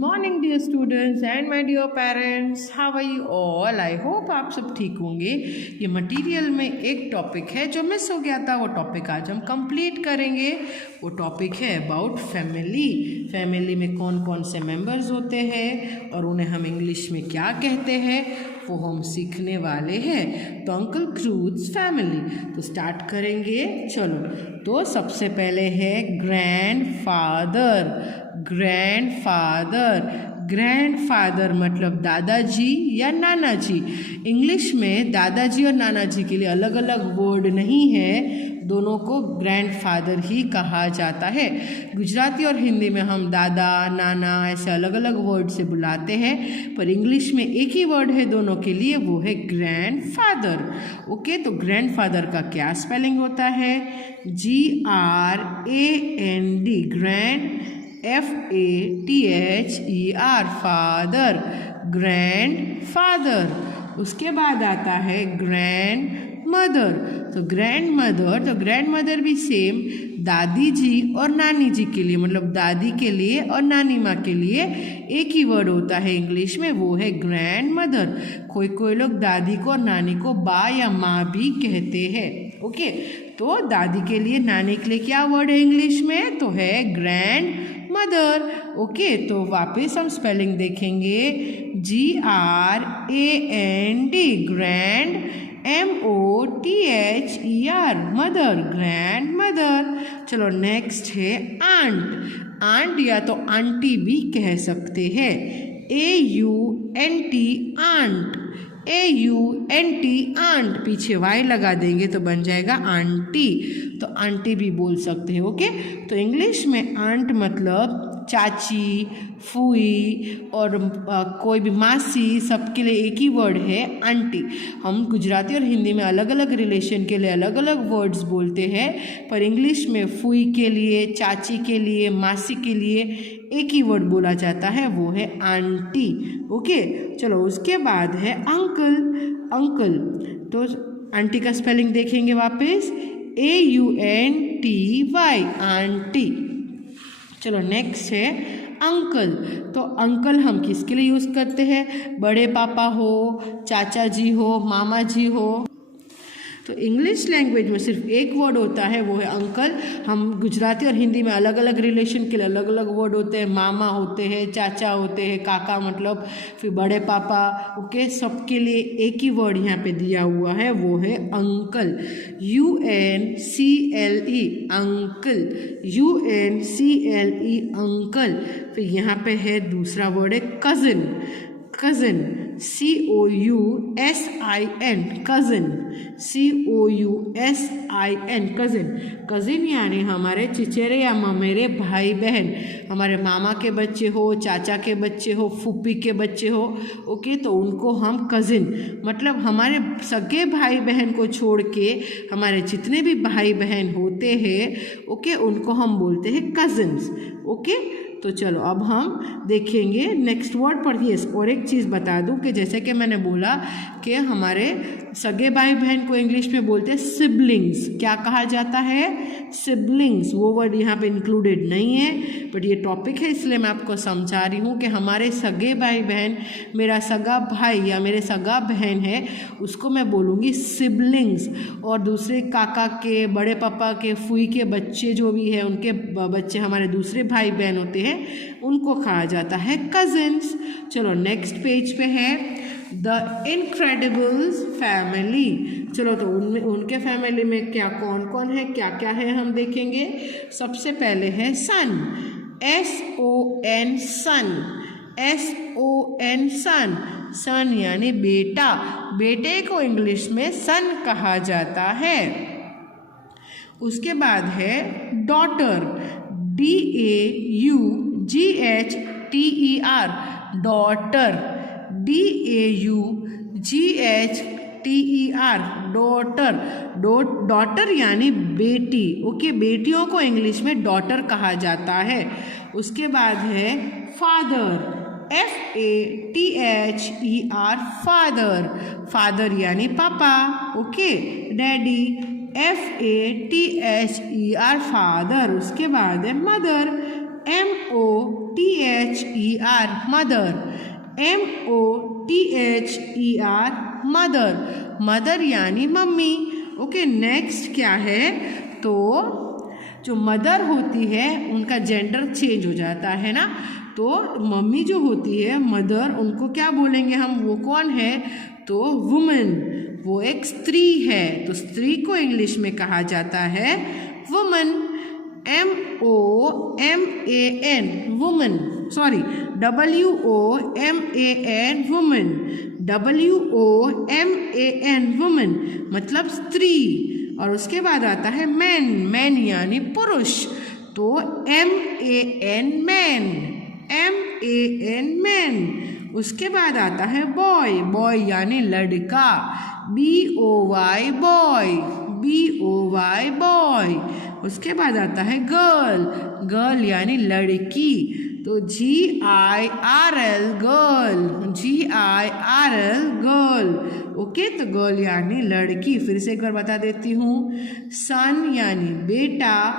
Morning dear students and my dear parents, how are you all. I hope आप सब ठीक होंगे। ये मटेरियल में एक टॉपिक है जो मिस हो गया था, वो टॉपिक आज हम कंप्लीट करेंगे। वो टॉपिक है अबाउट फैमिली। फैमिली में कौन कौन से मेंबर्स होते हैं और उन्हें हम इंग्लिश में क्या कहते हैं, वो हम सीखने वाले हैं। तो अंकल क्रूज़ फैमिली तो स्टार्ट करेंगे। चलो, तो सबसे पहले है ग्रैंडफादर। ग्रैंडफादर मतलब दादाजी या नाना जी। इंग्लिश में दादाजी और नाना जी के लिए अलग अलग वर्ड नहीं है, दोनों को ग्रैंडफादर ही कहा जाता है। गुजराती और हिंदी में हम दादा नाना ऐसे अलग अलग वर्ड से बुलाते हैं, पर इंग्लिश में एक ही वर्ड है दोनों के लिए, वो है ग्रैंडफादर। ओके, तो ग्रैंडफादर का क्या स्पेलिंग होता है? GRAND, grand, FATHER, father, grandfather. उसके बाद आता है ग्रैंड मदर। तो ग्रैंड मदर भी सेम दादी जी और नानी जी के लिए, मतलब दादी के लिए और नानी माँ के लिए एक ही वर्ड होता है इंग्लिश में, वो है ग्रैंड मदर। कोई लोग दादी को और नानी को बा या माँ भी कहते हैं। ओके, तो दादी के लिए नानी के लिए क्या वर्ड है इंग्लिश में? तो है ग्रैंड मदर। ओके, तो वापस हम स्पेलिंग देखेंगे। GRAND, grand, MOTHER, mother, grand mother. चलो, नेक्स्ट है आंट या तो आंटी भी कह सकते हैं। AUNT, आंट, पीछे वाई लगा देंगे तो बन जाएगा आंटी, तो आंटी भी बोल सकते हैं। ओके, तो इंग्लिश में आंट मतलब चाची, फूई और कोई भी मासी, सबके लिए एक ही वर्ड है आंटी। हम गुजराती और हिंदी में अलग अलग रिलेशन के लिए अलग अलग वर्ड्स बोलते हैं, पर इंग्लिश में फूई के लिए, चाची के लिए, मासी के लिए एक ही वर्ड बोला जाता है, वो है आंटी। ओके, चलो, उसके बाद है अंकल। तो आंटी का स्पेलिंग देखेंगे वापस, AUNTY, आंटी। चलो, नेक्स्ट है अंकल। तो अंकल हम किसके लिए यूज़ करते हैं? बड़े पापा हो, चाचा जी हो, मामा जी हो। तो इंग्लिश लैंग्वेज में सिर्फ एक वर्ड होता है, वो है अंकल। हम गुजराती और हिंदी में अलग अलग रिलेशन के लिए अलग अलग वर्ड होते हैं। मामा होते हैं, चाचा होते हैं, काका मतलब, फिर बड़े पापा। ओके, सबके लिए एक ही वर्ड यहाँ पे दिया हुआ है, वो है uncle. UNCLE, uncle, UNCLE, uncle. फिर यहाँ पे है दूसरा वर्ड है कज़न, COUSIN, कज़न। कज़िन यानी हमारे चिचेरे या ममेरे भाई बहन, हमारे मामा के बच्चे हो, चाचा के बच्चे हो, फूफी के बच्चे हो। ओके, तो उनको हम कज़िन मतलब हमारे सगे भाई बहन को छोड़ के हमारे जितने भी भाई बहन होते हैं, ओके, उनको हम बोलते हैं कज़िन्स। ओके, तो चलो अब हम देखेंगे नेक्स्ट वर्ड पढ़िए। और एक चीज़ बता दूं कि जैसे कि मैंने बोला कि हमारे सगे भाई बहन को इंग्लिश में बोलते हैं सिबलिंग्स। क्या कहा जाता है? सिबलिंग्स। वो वर्ड यहाँ पे इंक्लूडेड नहीं है, बट ये टॉपिक है इसलिए मैं आपको समझा रही हूँ कि हमारे सगे भाई बहन, मेरा सगा भाई या मेरे सगा बहन है, उसको मैं बोलूँगी सिबलिंग्स। और दूसरे काका के, बड़े पापा के, फूई के बच्चे जो भी है, उनके बच्चे हमारे दूसरे भाई बहन होते हैं, उनको कहा जाता है कजिन्स। चलो, नेक्स्ट पेज पे है द इनक्रेडिबल्स फैमिली। चलो, तो उनके फैमिली में क्या कौन कौन है, क्या क्या है, हम देखेंगे। सबसे पहले है सन, SON, सन, सन यानी बेटा। बेटे को इंग्लिश में सन कहा जाता है। उसके बाद है daughter, DAUGHTER, daughter, DAUGHTER, daughter यानी बेटी। ओके, बेटियों को इंग्लिश में डॉटर कहा जाता है। उसके बाद है फादर, FATHER, फादर यानी पापा। Okay, daddy, FATHER, father. उसके बाद है mother, MOTHER mother, MOTHER mother, mother यानी मम्मी। ओके, नेक्स्ट क्या है, तो जो मदर होती है उनका जेंडर चेंज हो जाता है ना, तो मम्मी जो होती है मदर, उनको क्या बोलेंगे हम, वो कौन है, तो वुमन, वो एक स्त्री है। तो स्त्री को इंग्लिश में कहा जाता है woman, MOMAN woman, sorry WOMAN woman, WOMAN woman मतलब स्त्री। और उसके बाद आता है मैन, मैन यानी पुरुष, तो MAN मैन, MAN मैन। उसके बाद आता है बॉय, बॉय यानी लड़का, BOY बॉय, BOY बॉय। उसके बाद आता है गर्ल, गर्ल यानी लड़की, तो GIRL girl, GIRL girl. Okay, तो गर्ल यानी लड़की। फिर से एक बार बता देती हूँ, सन यानी बेटा,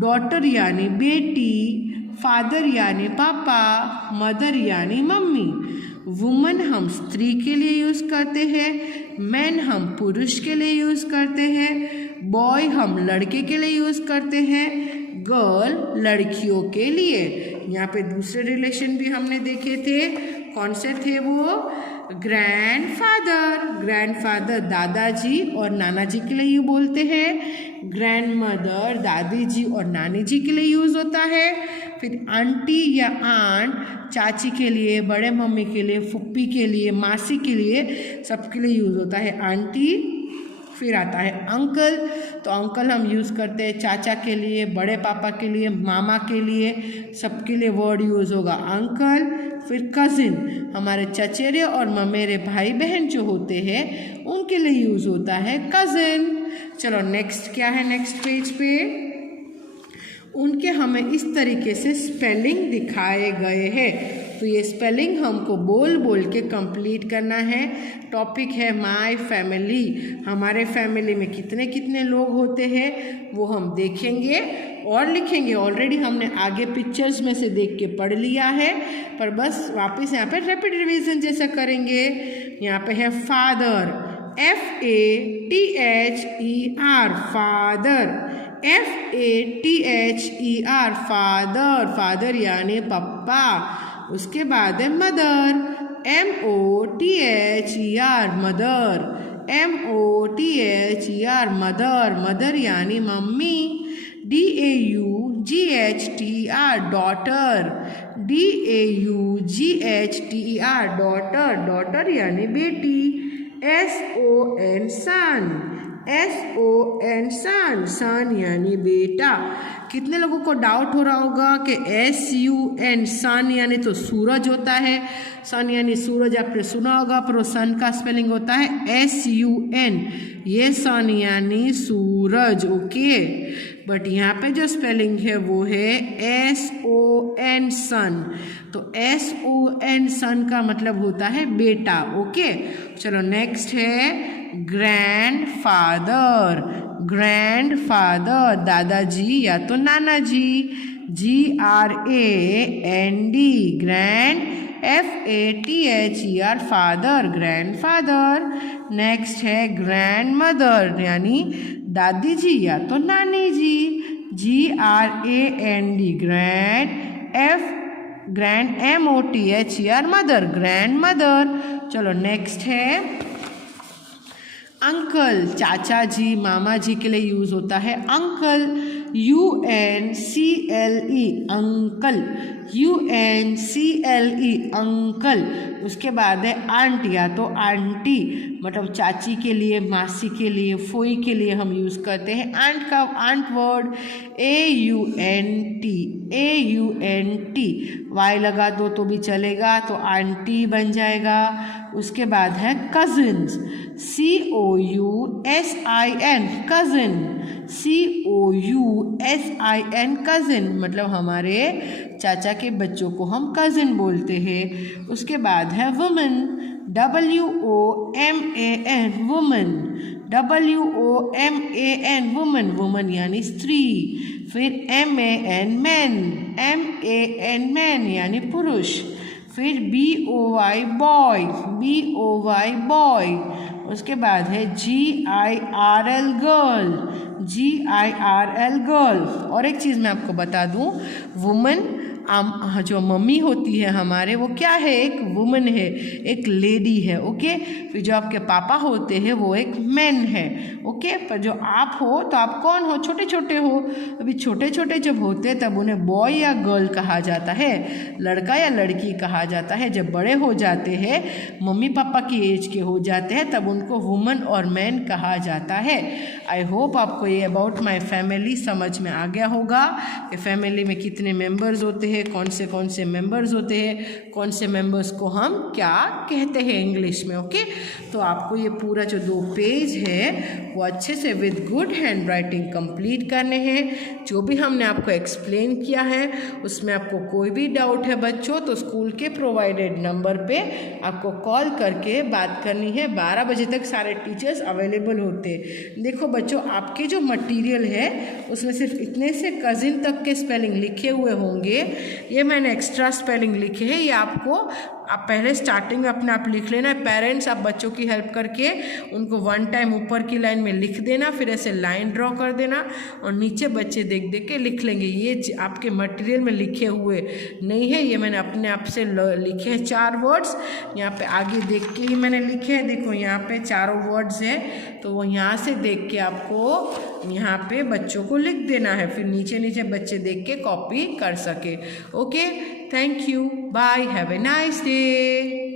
डॉटर यानी बेटी, फादर यानी पापा, मदर यानी मम्मी। वुमन हम स्त्री के लिए यूज़ करते हैं, मैन हम पुरुष के लिए यूज़ करते हैं, बॉय हम लड़के के लिए यूज़ करते हैं, गर्ल लड़कियों के लिए। यहाँ पे दूसरे रिलेशन भी हमने देखे थे, कौन से थे वो, ग्रैंडफादर, ग्रैंडफादर दादाजी और नाना जी के लिए यूँ बोलते हैं, ग्रैंडमदर दादी जी और नानी जी के लिए यूज़ होता है। फिर आंटी या आंट चाची के लिए, बड़े मम्मी के लिए, फुप्पी के लिए, मासी के लिए, सबके लिए यूज़ होता है आंटी। फिर आता है अंकल, तो अंकल हम यूज़ करते हैं चाचा के लिए, बड़े पापा के लिए, मामा के लिए, सबके लिए वर्ड यूज़ होगा अंकल। फिर कज़िन, हमारे चचेरे और ममेरे भाई बहन जो होते हैं उनके लिए यूज़ होता है कज़िन। चलो नेक्स्ट क्या है, नेक्स्ट पेज पे उनके हमें इस तरीके से स्पेलिंग दिखाए गए हैं। तो ये स्पेलिंग हमको बोल बोल के कंप्लीट करना है। टॉपिक है माय फैमिली, हमारे फैमिली में कितने कितने लोग होते हैं वो हम देखेंगे और लिखेंगे। ऑलरेडी हमने आगे पिक्चर्स में से देख के पढ़ लिया है, पर बस वापस यहाँ पे रैपिड रिवीजन जैसा करेंगे। यहाँ पे है father, FATHER father, FATHER father, father यानी पप्पा। उसके बाद है mother, MOTHER mother, MOTHER mother, mother यानी मम्मी। DAUGHTER daughter, DAUGHTER daughter, daughter यानी बेटी। SON सन, SON सन, सन यानी बेटा। कितने लोगों को डाउट हो रहा होगा कि SUN सन यानी तो सूरज होता है, सन यानी सूरज आपने सुना होगा, पर सन का स्पेलिंग होता है SUN, ये सन यानी सूरज। ओके, बट यहाँ पे जो स्पेलिंग है वो है SON सन, तो SON सन का मतलब होता है बेटा। ओके, चलो नेक्स्ट है ग्रैंडफादर, ग्रैंडफादर दादाजी या तो नाना जी, GRAND grand, FATHER father, grandfather. Next है ग्रैंडमदर यानी दादी जी या तो नानी जी, GRAND grand, grand MOTHER mother, grandmother. चलो नेक्स्ट है अंकल, चाचा जी मामा जी के लिए यूज़ होता है uncle, UNCLE uncle, UNCLE uncle. उसके बाद है आंट या तो आंटी, मतलब चाची के लिए, मासी के लिए, फोई के लिए हम यूज़ करते हैं आंट का आंट वर्ड, AUNT वाई लगा दो तो भी चलेगा, तो आंटी बन जाएगा। उसके बाद है cousins, COUSIN cousin, COUSIN cousin, मतलब हमारे चाचा के बच्चों को हम कज़िन बोलते हैं। उसके बाद है woman, WOMAN woman, WOMAN woman, woman यानी स्त्री। फिर MAN मैन, MAN मैन यानी पुरुष। फिर BOY बॉय, BOY बॉय। उसके बाद है GIRL गर्ल, GIRL गर्ल। और एक चीज़ मैं आपको बता दूँ, वुमन जो मम्मी होती है हमारे, वो क्या है, एक वुमन है, एक लेडी है। ओके, फिर जो आपके पापा होते हैं वो एक मैन है। ओके, पर जो आप हो तो आप कौन हो, छोटे छोटे हो। अभी छोटे छोटे जब होते हैं तब उन्हें बॉय या गर्ल कहा जाता है, लड़का या लड़की कहा जाता है। जब बड़े हो जाते हैं, मम्मी पापा की एज के हो जाते हैं, तब उनको वुमन और मैन कहा जाता है। आई होप आपको ये अबाउट माई फैमिली समझ में आ गया होगा कि फैमिली में कितने मेंबर्स होते हैं, कौन से मेंबर्स होते हैं, कौन से मेंबर्स को हम क्या कहते हैं इंग्लिश में। ओके, तो आपको ये पूरा जो 2 पेज है वो अच्छे से with good hand writing complete करने हैं। जो भी हमने आपको एक्सप्लेन किया है उसमें आपको कोई भी डाउट है बच्चों, तो स्कूल के प्रोवाइडेड नंबर पे आपको कॉल करके बात करनी है। 12 बजे तक सारे टीचर्स अवेलेबल होते हैं। देखो बच्चों, आपके जो मटेरियल है उसमें सिर्फ इतने से कज़िन तक के स्पेलिंग लिखे हुए होंगे। ये मैंने एक्स्ट्रा स्पेलिंग लिखे हैं, ये आपको आप पहले स्टार्टिंग में अपने आप लिख लेना है। पेरेंट्स आप बच्चों की हेल्प करके उनको 1 टाइम ऊपर की लाइन में लिख देना, फिर ऐसे लाइन ड्रॉ कर देना और नीचे बच्चे देख देख के लिख लेंगे। ये आपके मटेरियल में लिखे हुए नहीं है, ये मैंने अपने आप से लिखे हैं 4 वर्ड्स। यहाँ पे आगे देख के ही मैंने लिखे हैं। देखो यहाँ पे 4 वर्ड्स हैं, तो वो यहाँ से देख के आपको यहाँ पे बच्चों को लिख देना है, फिर नीचे नीचे बच्चे देख के कॉपी कर सके। Okay, thank you, bye, have a nice day.